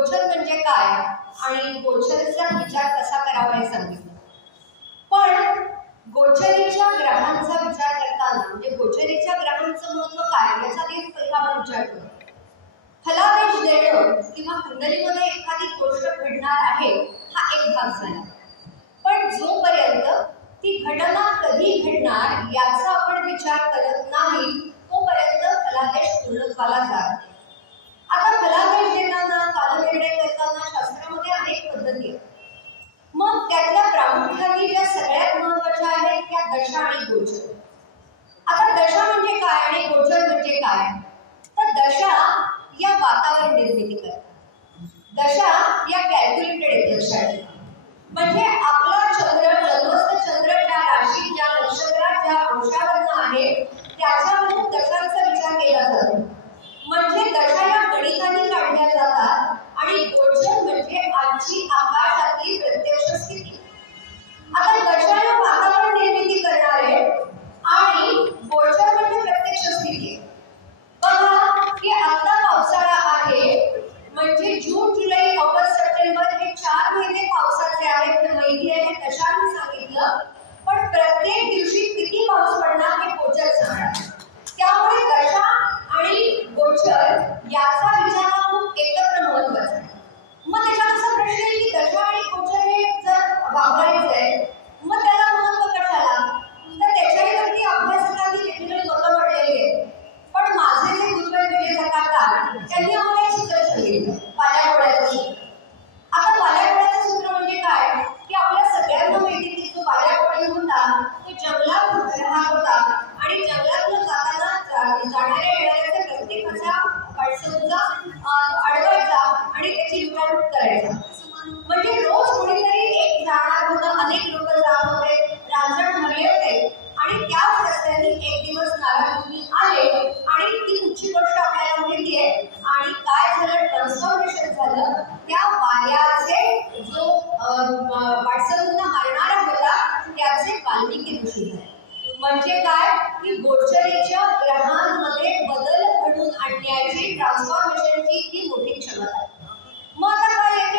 गोचर म्हणजे काय आणि गोचरचा विचार कसा करावा हे सांगितलं. पण गोचरीच्या ग्रहांचा विचार करताना म्हणजे गोचरीच्या ग्रहांचं महत्व काय याचा पहिला आपण विचार करू. फलादेश देणं किंवा कुंडलीमध्ये एखादी गोष्ट घडणार आहे हा एक भाग झाला. पण जोपर्यंत ती घटना कधी घडणार याचा आपण विचार करत नाही तोपर्यंत फलादेश पूर्णत्वाला जात. आता फलादेश देताना कालनिर्णय करताना शास्त्रामध्ये अनेक पद्धती आहेत. मग त्यातल्या प्रामुख्याने ज्या सगळ्यात महत्त्वाच्या आहेत त्या दशा आणि गोचर. आता दशा म्हणजे काय आणि गोचर म्हणजे काय, तर दशा या वातावरण निर्मिती करतात. दशा या कॅल्क्युलेटेड आहेत लक्षात. म्हणजे आपला चंद्र जन्मस्थ चंद्र ज्या राशी ज्या नक्षत्रात ज्या अंशावरनं आहे त्याच्यावरून दशांचा विचार केला जातो. म्हणजे दशा या गणिताने काढल्या जातात आणि गोचर म्हणजे आजची आकाशातील प्रत्यक्ष स्थिती. आता दशा या वातावरण निर्मिती करणारे आणि गोचर म्हणजे प्रत्यक्ष स्थिती. बघा की आता पावसाळा आहे म्हणजे जून जुलै ऑगस्ट सप्टेंबर हे 4 महिने पावसाचे आहेत हे माहिती आहे, दशाने सांगितलं. पण प्रत्येक दिवशी किती पाऊस पडणार हे गोचर सांगणार. त्यामुळे दशा आणि गोचर याचा विचार हा खूप एकत्र महत्वाचा आहे. मग त्याच्यात असा प्रश्न आहे की दशा आणि गोचर हे जर वापरायचं आहे मग त्याला महत्व कशाला, तर त्याच्यावरती अभ्यासकांनी वेगवेगळे मतं पडलेली आहेत. पण माझे जे गुरु आहेत विजय सरकारदार त्यांनी आम्हाला एक सूत्र सांगितलं, पाल्यापोळ्याचं सूत्र. आता पाल्यापोळ्याचं सूत्र म्हणजे काय की आपल्या सगळ्यांना माहिती की जो पाल्यापोळी होता तो जंगलात राहत होता आणि जंगलातून जाताना जाणाऱ्या येणाऱ्याच्या प्रत्येकाचा पडसुंचा अडवायचा आणि त्याची लुटालूट करायचा. म्हणजे रोज कोणीतरी एक जाणार होतं, अनेक लोक जात होते, रांजण भरले होते आणि त्याच रस्त्याने एक दिवस नारायणमुनी आले आणि ती पुढची गोष्ट आपल्याला माहिती आहे. आणि काय झालं, ट्रान्सफॉर्मेशन झालं. त्या वाल्याचे जो वाटसरूंना मारणारा होता त्याचे वाल्मिकी ऋषी झाले. म्हणजे काय की गोचरीच्या ग्रहांमध्ये बदल घडून आणण्याची ट्रान्सफॉर्मेशनची ती मोठी क्षमता आहे. मग आता काय आहे की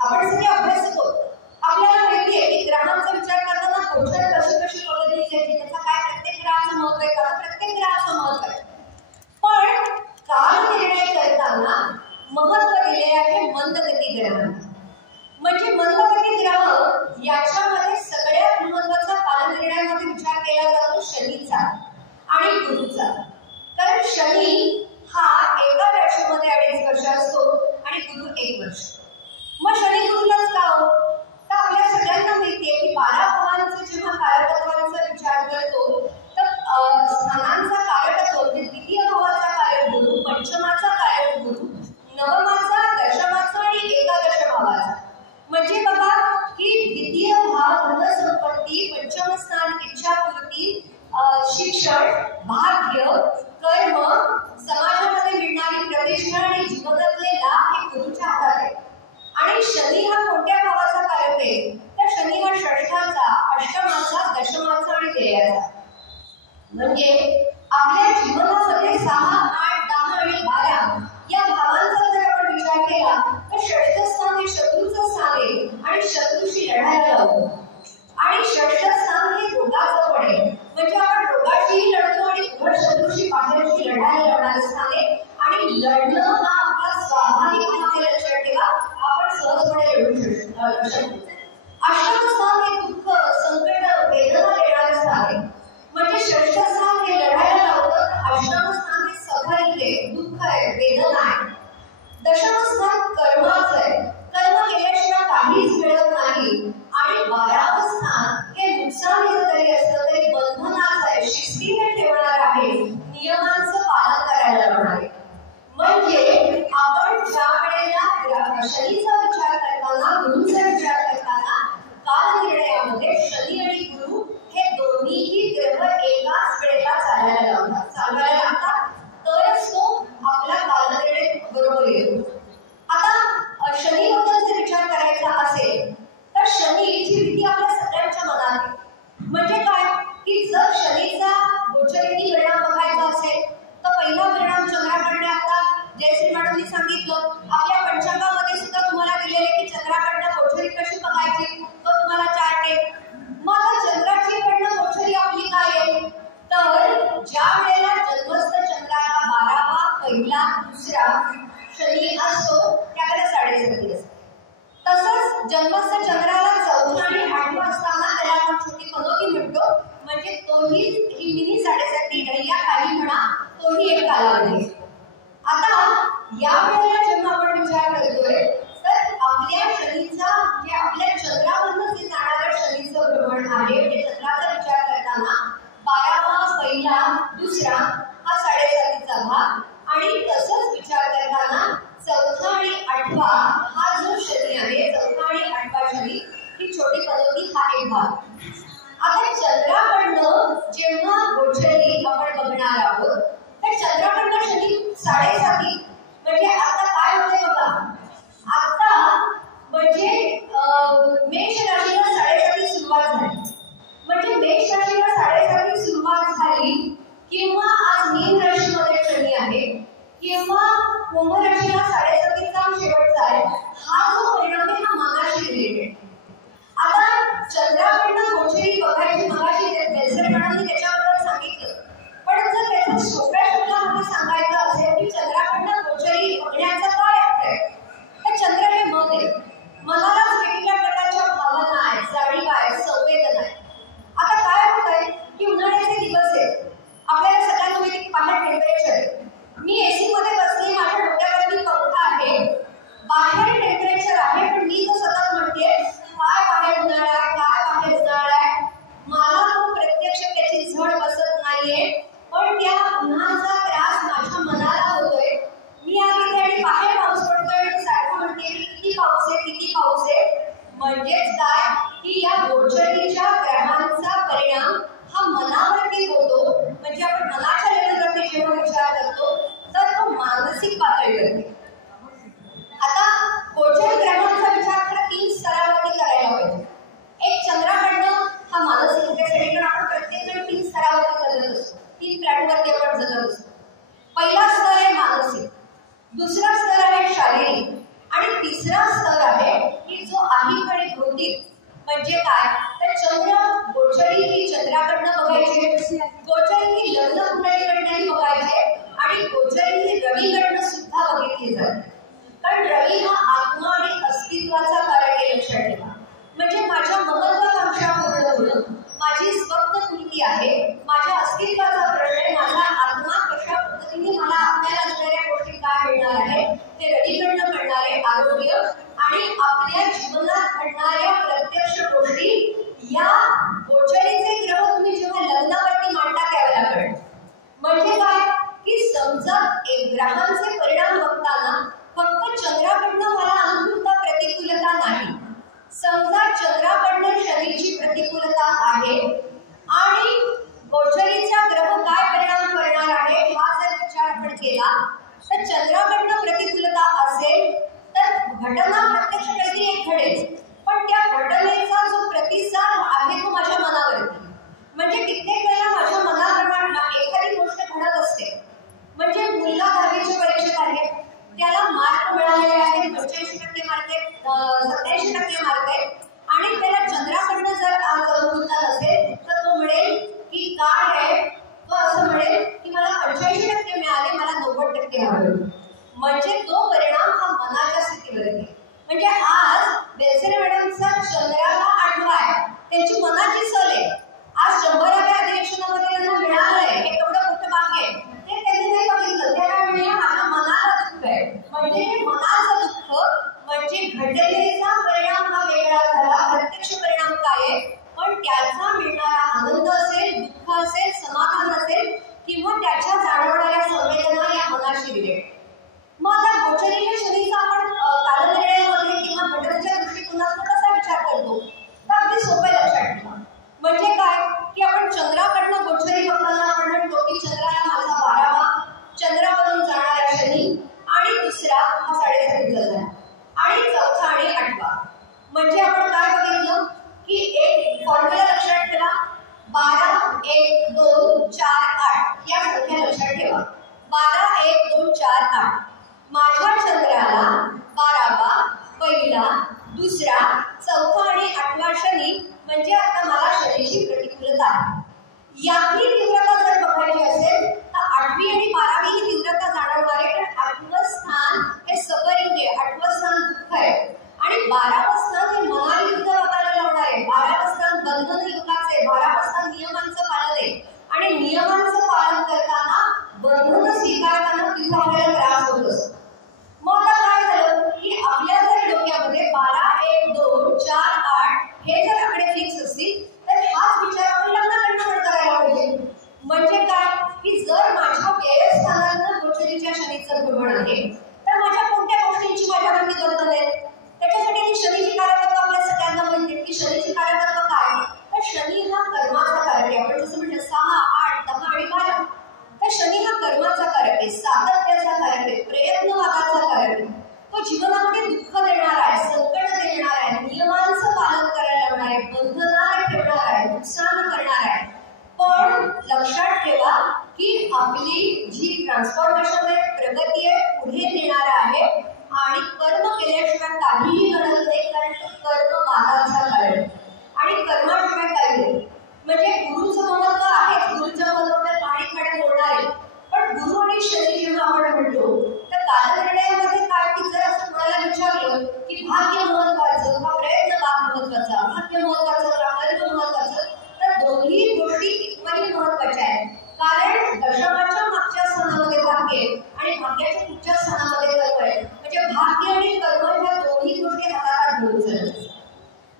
आपण सगळे अभ्यासक आहोत, आपल्याला माहिती आहे की ग्रहांचा विचार करताना गोचर कशी पद्धतीने घ्यायची, त्याचा काय प्रत्येक ग्रहाचं महत्व आहे का, प्रत्येक ग्रहाचं महत्व आहे. पण काल निर्णय करताना महत्व दिले आहे मंदगती ग्रहांना. म्हणजे मंदगती ग्रह याच्यामध्ये सगळ्यात महत्वाचा कालनिर्णयामध्ये विचार केला जातो शनीचा आणि गुरुचा. कारण शनी हा एका राशीमध्ये 2.5 वर्ष असतो आणि गुरु 1 वर्ष. मग शनी गुरुलाच का हो, तर आपल्या सगळ्यांना माहिती आहे की 12 भावांचं जेव्हा कारकत्वांचा विचार करतो तर स्थानांचा कारकत्व म्हणजे द्वितीय भावाचा कारक गुरु, पंचमाचा कारक गुरु, नवमाचा, दशमाचा आणि एकादश भावाचा. म्हणजे बघा की द्वितीय भाव धनसंपत्ती, पंचम स्थान इच्छापूर्ती, शिक्षण, भाग्य, कर्म, समाजामध्ये मिळणारी प्रतिष्ठा आणि जीवनातले लाभ हे गुरुच्या हातात आहे. आणि शनी हा कोणत्या भावाचा कारक आहे, तर शनी हा षष्ठाचा, अष्टमाचा, दशमाचा आणि व्ययाचा. म्हणजे आपल्या जीवनामध्ये 6, 8, 10 आणि 12 या भावांचा जर आपण विचार केला तर षष्ठ स्थान हे शत्रूचं स्थान आहे आणि शत्रूशी लढायला लावतो. आणि षष्ठ स्थान हे रोगाचं पण आहे. म्हणजे आपण रोगाशीही लढतो आणि उघड शत्रूशी बाहेरशी लढायला लावणारं स्थान आहे. आणि लढणं हा आपला स्वाभाविक भाग लक्षात ठेवा, आपण सहजपणे लढू शकतो. अष्टम स्थान हे दुःख, संकट, वेदना देणारं स्थान आहे. म्हणजे षष्ठ स्थान हे लढायला लावतं तर अष्टम स्थान हे सफर आहे, दुःख आहे, वेदना आहे. दशम स्थान कर्माचं आहे, कर्म केल्याशिवाय काहीच मिळत नाही. आणि 12वं स्थान हे नुकसान जरी असलं तरी बंधनाचं आहे, शिस्तीने ठेवणार आहे, नियमांचं पालन करायला लावणार आहे. म्हणजे आपण ज्या वेळेला शनीचा विचार करताना, गुरुचा विचार करताना कालनिर्णयामध्ये शनी आणि गुरु हे दोन्हीही ग्रह एकाच वेळेला चालवायला लागतात तरच तो आपला कालनिर्णय बरोबर येतो. आता शनी ही एक कालावधी आहे. आता या वेळेला जेव्हा आपण विचार करतोय तर आपल्या शनीचा म्हणजे आपल्या चंद्रावरून जे जाणारं शनीचं भ्रमण आहे ते चंद्राचा विचार करताना 12वा, पहिला, दुसरा हा 7.5चा भाग आणि तसंच विचार करताना 4था आणि 8वा हा जो शनी आहे 4था आणि 8वा शनी ही छोटी पदवी हा एक भाग. आता चंद्राकडनं जेव्हा गोचरी आपण बघणार आहोत तर चंद्राकडनं शनी 7.5 म्हणजे आता काय होते बघा. आता म्हणजे मेष राशीला 7.5 सुरुवात झाली. म्हणजे मेष राशीला 7.5 सुरुवात झाली किंवा आज मीन राशीमध्ये शनी आहे किंवा कुंभ राशीला 7.5 शेवटचा आहे. हा जो परिणाम आहे हा मनाशी रिलेटेड. आता चंद्राकडनं गोचरी बघायची मगाशी बेलसर मॅडमने त्याच्याबद्दल सांगितलं. पण जर त्याचं सोप्या शब्दामध्ये सांगायचं असेल की चंद्राकडनं गोचरी बघण्याचा काय अर्थ आहे तर चंद्र हे मन आहे. मनाला वेगवेगळ्या प्रकारच्या भावना आहेत, जाणीवा आहेत, संवेदना आहेत. आता काय होत आहे की उन्हाळ्याचे दिवस आहेत. आपल्याला सगळ्यांना माहिती की बाहेर टेम्परेचर आहे. मी एसी मध्ये बसले, माझ्या डोक्यावरती पंखा आहे, बाहेर टेम्परेचर आहे, पण मी तर सतत म्हणते काय बाहेर उन्हाळा आहे, काय बाहेर उन्हाळा आहे. मला तो प्रत्यक्ष त्याची झड बसत नाहीये, पण त्या उन्हाचा त्रास माझ्या मनाला होतोय. मी आले आणि बाहेर पाऊस पडतोय आणि सारखं म्हणते की किती पाऊस आहे, किती पाऊस आहे. म्हणजेच काय की या गोचरीच्या ग्रहांचा परिणाम हा मनावरती होतो. म्हणजे आपण मनाच्या लेवलवरती जेव्हा विचार करतो तर तो मानसिक पातळीवरती. आता गोचर ग्रहांचा विचार तर 3 स्तरावरती करायला पाहिजे. एक चंद्राकडनं हा मानसिक विकासासाठी आपण प्रत्येक जण 3 स्तरावरती जगत असतो. 3 प्लॅटवरती आपण जगत असतो. पहिला स्तर आहे मानसिक, दुसरा स्तर आहे शारीरिक आणि तिसरा स्तर आहे की जो आहिक आणि भौतिक. म्हणजे काय तर चंद्र गोचरी ही चंद्राकडनं बघायची, गोचरी ही लग्न कुंडलीकडनंही बघायचे आणि गोचरी ही रवीकडनं सुद्धा बघितली जाते. कारण रवी हा आत्मा आणि अस्तित्वाचा कारक आहे, लक्षात ठेवा. म्हणजे माझ्या महत्वाकांक्षा पूर्ण होणं, माझी स्वप्नपूर्ती आहे, माझ्या अस्तित्वाचा प्रश्न आहे, माझा आत्मा कशा पद्धतीने मला आपल्याला असणाऱ्या गोष्टी काय मिळणार आहे ते रवीकडनं मिळणारे आरोग्य आणि आपल्या जीवनात घडणाऱ्या प्रत्यक्ष गोष्टी या गोचरीचे ग्रह तुम्ही जेव्हा लग्नावरती मांडता त्यावेळेला कळतं. म्हणजे काय की समजा ग्रहांचे परिणाम बघताना फक्त चंद्राकडनं मला अनुकूलता प्रतिकूलता नाही. समजा चंद्राकडनं शनीची प्रतिकूलता आहे आणि गोचरीचा ग्रह काय परिणाम करणार आहे हा जर विचार आपण केला तर चंद्राकडनं प्रतिकूलता असेल तर घटना प्रत्यक्ष काहीतरी एक घडेल, पण त्या घटनेचा जो प्रतिसाद आहे तो माझ्या मनावरती. म्हणजे कित्येक वेळा माझ्या मनाप्रमाणे एखादी गोष्ट घडत असते. म्हणजे मुलगा 10वीच्या परीक्षेत आहे, त्याला मार्क मिळालेले आहेत 85% मार्क आहेत, 87% मार्क आहेत आणि त्याला चंद्राकडनं जर आज अनुकूलता नसेल तर तो म्हणेल की काय आहे, तो असं म्हणेल की मला 85% मिळाले, मला 90% हवे. म्हणजे तो परिणाम हा मनाच्या स्थितीवरती. म्हणजे आज बेलसेरे मॅडमचा चंद्राला 8वा आहे, त्यांची मनाची सल आहे. आज 100व्या अधिवेशनामध्ये त्यांना मिळालंय, हे एवढं मोठं भाग्य आहे, ते त्यांनी नाही बघितलं. त्या वेळी माझ्या मनाला दुःख आहे. म्हणजे हे मनाचं दुःख म्हणजे घटनेचा परिणाम हा वेगळा झाला, प्रत्यक्ष परिणाम काय आहे, पण त्याचा मिळणारा आनंद असेल, दुःख असेल, समाधान असेल किंवा त्याच्या जाणवणाऱ्या संवेदना या मनाशी रिलेटेड. मग आता गोचरीय शनीचा आपण कालनिर्णयामध्ये किंवा घटनेच्या दृष्टिकोनातून कसा विचार करतो तर अगदी सोपे लक्षात ठेवा. म्हणजे काय की आपण चंद्राकडनं गोचरी बघताना आपण म्हणतो की चंद्राला माझा 12वा, चंद्रावरून जाणारा शनी आणि दुसरा हा 7.5 झाला आणि 4था आणि 8वा. म्हणजे आपण काय बघितलं की एक फॉर्म्युला लक्षात ठेवा, 12, 1, 2, 4, 8 या संख्या लक्षात ठेवा. 12, 1, 2, 4, 8. माझ्या चंद्राला 12वा, पहिला, दुसरा, 4था आणि 8वा शनी म्हणजे आता मला शनीची प्रतिकूलता आहे. यातली तीव्रता जर बघायची असेल तर 8वी आणि 12वी ही तीव्रता जाणवणार आहे. कारण 8वं स्थान हे सबरिंग आहे, 8वं स्थान दुःख आहे आणि 12वं स्थान हे मनाविरुद्ध वागायला लावणार आहे. 12वं स्थान बंधन युगाचे, 12वं स्थान नियमांचं पालन आहे आणि नियमांचं पालन करताना बंधन ट्रान्सफॉर्मेशन आहे, प्रगती आहे, पुढे नेणारा आहे आणि कर्म केल्याशिवाय काहीही घडत नाही, कारण कर्म मानाचा कारण आणि कर्माशिवाय काही नाही. म्हणजे गुरुचं महत्व आहे, गुरुचं महत्व तर पाणी बोलणार आहे, पण गुरु आणि शनी जेव्हा आपण म्हणतो तर कालनिर्णयामध्ये काय की जर असं कोणाला विचारलं की भाग्य महत्वाचं का प्रयत्न महत्वाचा, भाग्य महत्वाचं का कर्म महत्वाचं, तर दोन्ही गोष्टी इतकही महत्वाच्या आहेत. कारण दशमाच्या मागच्या स्थानामध्ये भाग्य आणि भाग्याच्या पुढच्या स्थानामध्ये कर्म आहे. म्हणजे भाग्य आणि कर्म ह्या दोन्ही गोष्टी हातात घेऊन चालतात.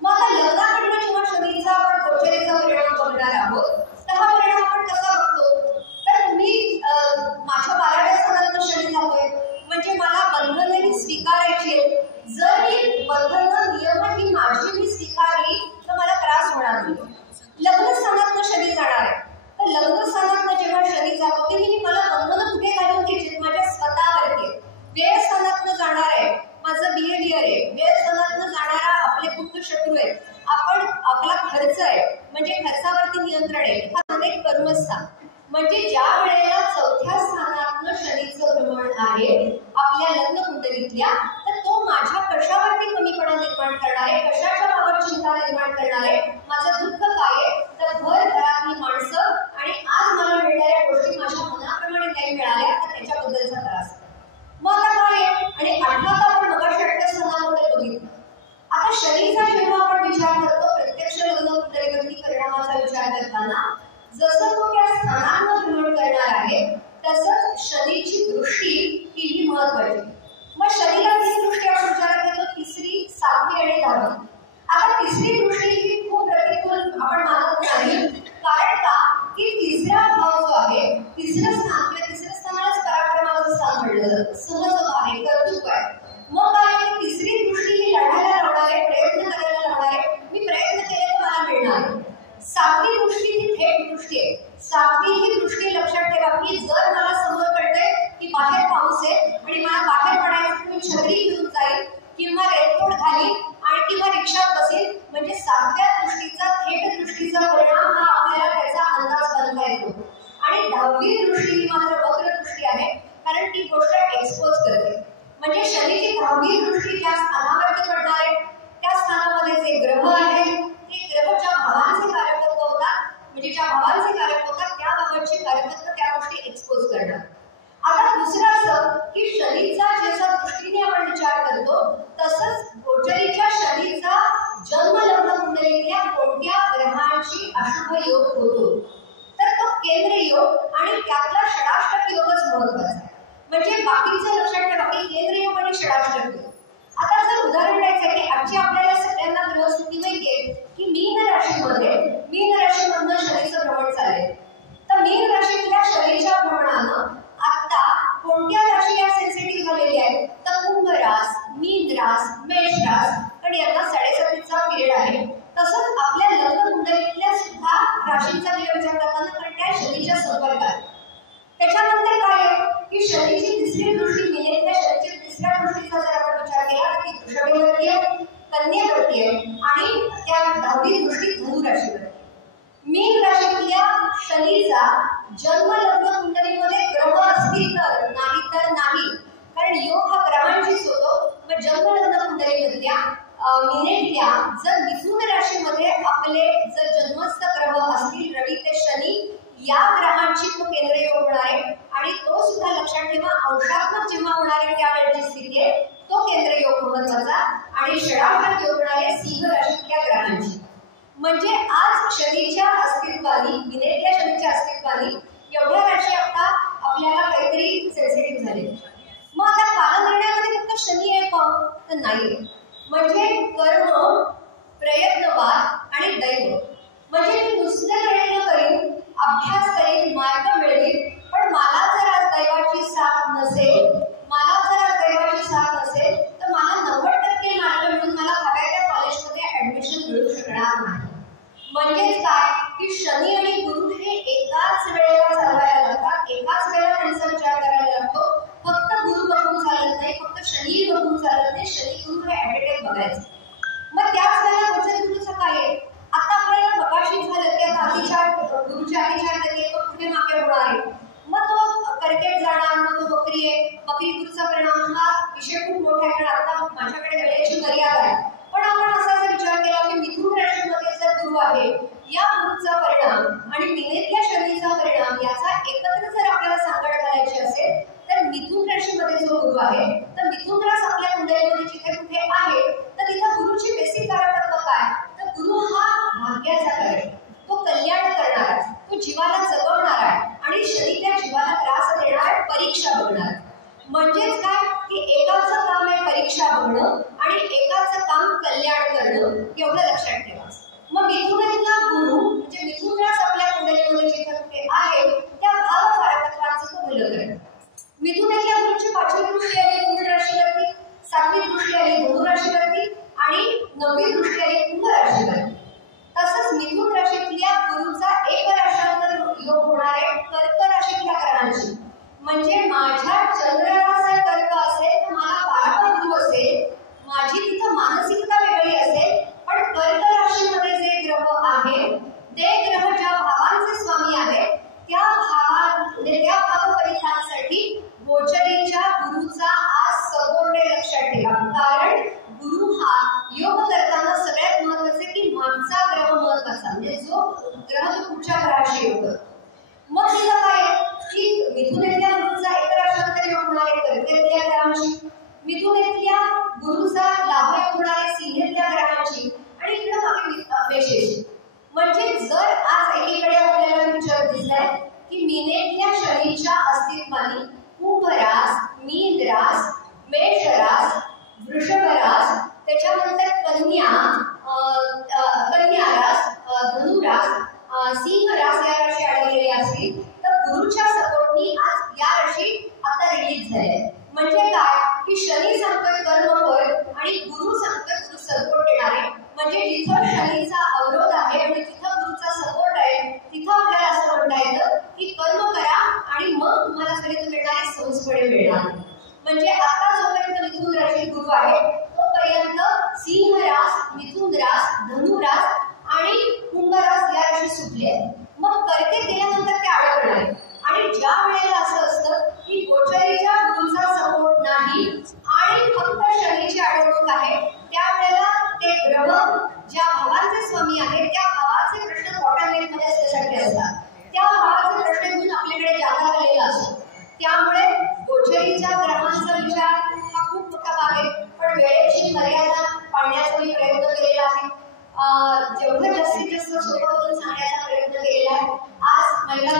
मग आता लग्नाकडनं जेव्हा शनीचा आपण गोचरेचा परिणाम बघणार आहोत तर हा परिणाम आपण कसा बघतो, तर तुम्ही माझ्या 12व्या स्थानात शनी जातोय म्हणजे मला बंधनं स्वीकारायची आहेत. जर मी बंधनं नियम ही माझी मी स्वीकारली तर मला त्रास होणार नाही. लग्न स्थानात शनी जाणार आहे, तर लग्न स्थानात जेव्हा शनी जातो तेव्हा मला बंधनं कुठे घालून घ्यायची, माझ्या स्वतःवरती. व्यय स्थानात जाणार आहे, माझं बिहेवियर आहे. व्यय स्थानात जाणारा आपले गुप्त शत्रू आहे, आपण आपला खर्च आहे म्हणजे खर्चावरती नियंत्रण आहे. हा कर्मस्थान म्हणजे ज्या वेळेला 4थ्या स्थानात शनीचं भ्रमण आहे आपल्या लग्न कुंडलीतल्या, तर तो माझ्या कशावरती कमीपणा निर्माण करणार आहे, कशाच्या बाबत चिंता निर्माण करणार आहे, माझं दुःख काय आहे, तर घर घरातली माणसं आणि आज मला मिळणाऱ्या गोष्टी माझ्या मनाप्रमाणे नाही मिळाल्या तर त्याच्याबद्दलचा त्रास. मग आता काय आहे, आणि 8वाचा आपण मगाशी 8व्या स्थानाबद्दल बघितलं. आता शनीचा जेव्हा आपण विचार करतो प्रत्यक्ष लग्न कुंडलीवरती परिणामाचा विचार करताना जसं तो त्या स्थानांवर भ्रमण करणार आहे तसंच शनीची दृष्टी ही महत्वाची. मग शनीला 3 दृष्टी आपण विचारात घेतो, 3री, 7वी आणि 10वी. आता 3री दृष्टी ही खूप प्रतिकूल आपण मानत नाही, कारण का की 3रा भाव जो आहे, 3रं स्थान किंवा 3रं स्थानालाच पराक्रमाचं स्थान म्हटलं जातं, समजभाव आहे, कर्तृत्व आहे. मग काय आहे, 3री दृष्टी ही लढायला लावणार आहे, प्रयत्न करायला लावणार आहे, मी प्रयत्न केले तर मला मिळणार. 7वी दृष्टी ही थेट दृष्टी आहे. 7वी ही दृष्टी लक्षात ठेवा की जर मला समोर कळतंय की बाहेर पाऊस आहे आणि मला बाहेर पडायचं, मी छत्री घेऊन जाईल किंवा रेनकोट घालीन आणि किंवा रिक्षात बसेल, म्हणजे 7व्या दृष्टीचा थेट दृष्टीचा परिणाम हा आपल्याला त्याचा अंदाज बांधता येतो. आणि 10वी दृष्टी ही मात्र वक्र दृष्टी आहे, कारण ती गोष्ट एक्सपोज करते. म्हणजे शनीची 10वी दृष्टी ज्या स्थानावरती पडणार आहे त्या स्थानामध्ये जे ग्रह आहेत ते ग्रह ज्या भावांचे कारकत्व होतात, म्हणजे ज्या भावांचे कारक होतात त्या भावांचे कारकत्व त्या गोष्टी एक्सपोज करणार. आता दुसरं असं की शनीचा जसा दृष्टीने आपण विचार करतो तसंच गोचरीच्या शनीचा जन्म लग्न कुंडलीतल्या कोणत्या ग्रहांची अशुभ योग होतो, तर तो केंद्र योग आणि त्यातला षडाष्टक योगच महत्वाचा आहे. म्हणजे बाकीचं लक्षात ठेवा की केंद्र योग आणि षडाष्टक योग. आता जर उदाहरण द्यायचं की आजची आपल्याला सगळ्यांना ग्रहस्थिती माहिती आहे की मीन राशीमधनं शनीचं भ्रमण चालेल, तर मीन राशीतल्या शनीच्या भ्रमणानं आता कोणत्या राशी या सेन्सिटिव्ह झालेल्या आहेत, तर कुंभ रास, मीन रास, मेष रास, पण यांना 7.5चा पिरियड आहे. तसंच आपल्या लग्न कुंडलीतल्या सुद्धा राशींचा विचार करताना पण त्या शनीच्या संपर्कात. त्याच्यानंतर काय आहे की शनीची 3री दृष्टी मीनेतल्या शनीच्या 3ऱ्या दृष्टीचा जर आपण विचार केला तर ती वृषभेवरती आहे, कन्येवरती आहे आणि त्या 10वी दृष्टी धनु राशीवर. मीन राशीतल्या शनीचा जन्म लग्न कुंडलीमध्ये ग्रह असतील तर नाही, कारण योग हा ग्रहांशीच होतो. मग जन्म लग्न कुंडलीमधल्या मीनेतल्या जर मिथुन राशीमध्ये आपले जर जन्मस्थ ग्रह असतील रवी ते शनी, या ग्रहांची तो केंद्र योग होणार आहे आणि तो सुद्धा लक्षात ठेवा अंशात्मक जेव्हा होणार आहे त्यावेळेची स्थिती आहे तो केंद्र योग महत्वाचा. आणि षडाष्टक योग होणार आहे सिंह राशीतल्या ग्रहांची. म्हणजे आज शनीच्या अस्तित्वानी, विनेतल्या शनीच्या अस्तित्वानी एवढ्या राशी आता आपल्याला काहीतरी सेन्सिटिव्ह झाले. मग आता कालनिर्णयामध्ये फक्त शनी आहे का, तर नाही. म्हणजे कर्म, प्रयत्नवाद आणि दैव. म्हणजे मी नुसते प्रयत्न करीन, अभ्यास करेन, मार्ग मिळवेल, पण मला जर आज दैवाची साथ नसेल, तर मला 90% मार्ग मिळून मला हव्या त्या कॉलेजमध्ये ऍडमिशन मिळू शकणार नाही. म्हणजेच काय की शनी आणि गुरु हे एकाच वेळेला चालवायला लागतात, एकाच वेळेला त्यांचा विचार करायला लागतो. फक्त गुरु बघून चालत नाही, फक्त शनी बघून चालत नाही, शनी गुरु हे ऍट बघायचं. मग त्याच वेळेला गोचर गुरुचं काय आहे, आता आपल्याला मगाशी झालं की गुरुच्या आधीच्या तो कुठे मागे होणार आहे, मग तो कर्केट जाणार, म्हणजेच काय की एकाचं काम आहे परीक्षा बघणं आणि एकाचं काम कल्याण करणं, एवढं लक्षात ठेवा. मग मिथुनातला गुरु म्हणजे मिथुन रास आपल्या कुंडलीमध्ये जिथे आहे त्या भाव कारकत्वांचं तो भलं करणं. मिथुनातल्या गुरुची 5वी दृष्टी आली कुंभ राशीवरती, 7वी दृष्टी आली धनु राशीवरती आणि 9वी दृष्टी आली कुंभ राशीवरती. तसंच मिथुन राशीतल्या गुरुचा एक राशांतर योग होणार आहे कर्क राशीतल्या ग्रहांशी. म्हणजे माझ्या चंद्ररास कर्क असेल तर मला 12वा गुरु असेल, माझी तिथं मानसिकता वेगळी असेल, पण कर्क राशीमध्ये जे ग्रह आहेत ते ग्रह ज्या भावांचे स्वामी आहेत त्या भाव फलितांसाठी गोचरीच्या गुरुचा आज सगोडे लक्षात ठेवा. कारण गुरु हा योग करताना सगळ्यात महत्वाचे की मागचा ग्रह महत्वाचा, म्हणजे जो ग्रह तो पुढच्या ग्रहाशी योग. मग तिथं काय की मिथुनेतल्या गुरुचा एक राशांतर योग होणार आहे कर्केतल्या ग्रहांशी, मिथुनेतल्या गुरुचा लाभ योग होणार आहे सिंहेतल्या ग्रहांशी आणि इकडे मागे मेषेशी. म्हणजे जर आज एकीकडे आपल्याला विचार दिसलाय की मीनेतल्या शनीच्या अस्तित्वाने कुंभ रास, मीन रास, मेष रास, वृषभ रास, त्याच्यानंतर कन्या रास, धनु रास, सिंह रास या राशी आढळलेली असतील तर गुरुच्या सपोर्टनी आज या राशी आता रिलीज झाल्या. म्हणजे काय की शनी सांगतोय कर्मफळ आणि गुरु सांगतोय गुरु सपोर्ट देणार आहे. म्हणजे जिथं शनीचा अवरोध आहे आणि जिथं गुरुचा सपोर्ट आहे तिथं आपल्याला असं म्हणता येतं की कर्म करा आणि मग तुम्हाला फलित मिळणारे संस्पडे मिळणार. म्हणजे आता जोपर्यंत मिथुन राशीत गुरु आहे तोपर्यंत सिंह रास, मिथुन रास, धनु रास आणि कुंभ रास या राशी सुटले आहेत. मग कर्केत गेल्यानंतर ते अडकणार आहे आणि ज्या वेळेला असं असतं की गोचरीच्या गुरुचा सपोर्ट नाही आणि फक्त शनीची अडवणूक आहे त्यावेळेला ते ग्रह ज्या भावांचे स्वामी आहेत त्या भावाचे प्रश्न बॉटमलाईनमध्ये असल्यासारखे असतात. त्या भावाचे प्रश्न घेऊन आपल्याकडे जागा आलेला असतो. त्यामुळे गोचरीच्या ग्रहांचा विचार हा खूप मोठा भाग आहे, पण वेळेची मर्यादा पाळण्याचा मी प्रयत्न केलेला आहे. जेवढं जास्तीत जास्त सोपं करून सांगण्याचा प्रयत्न केलेला आहे. आज महिला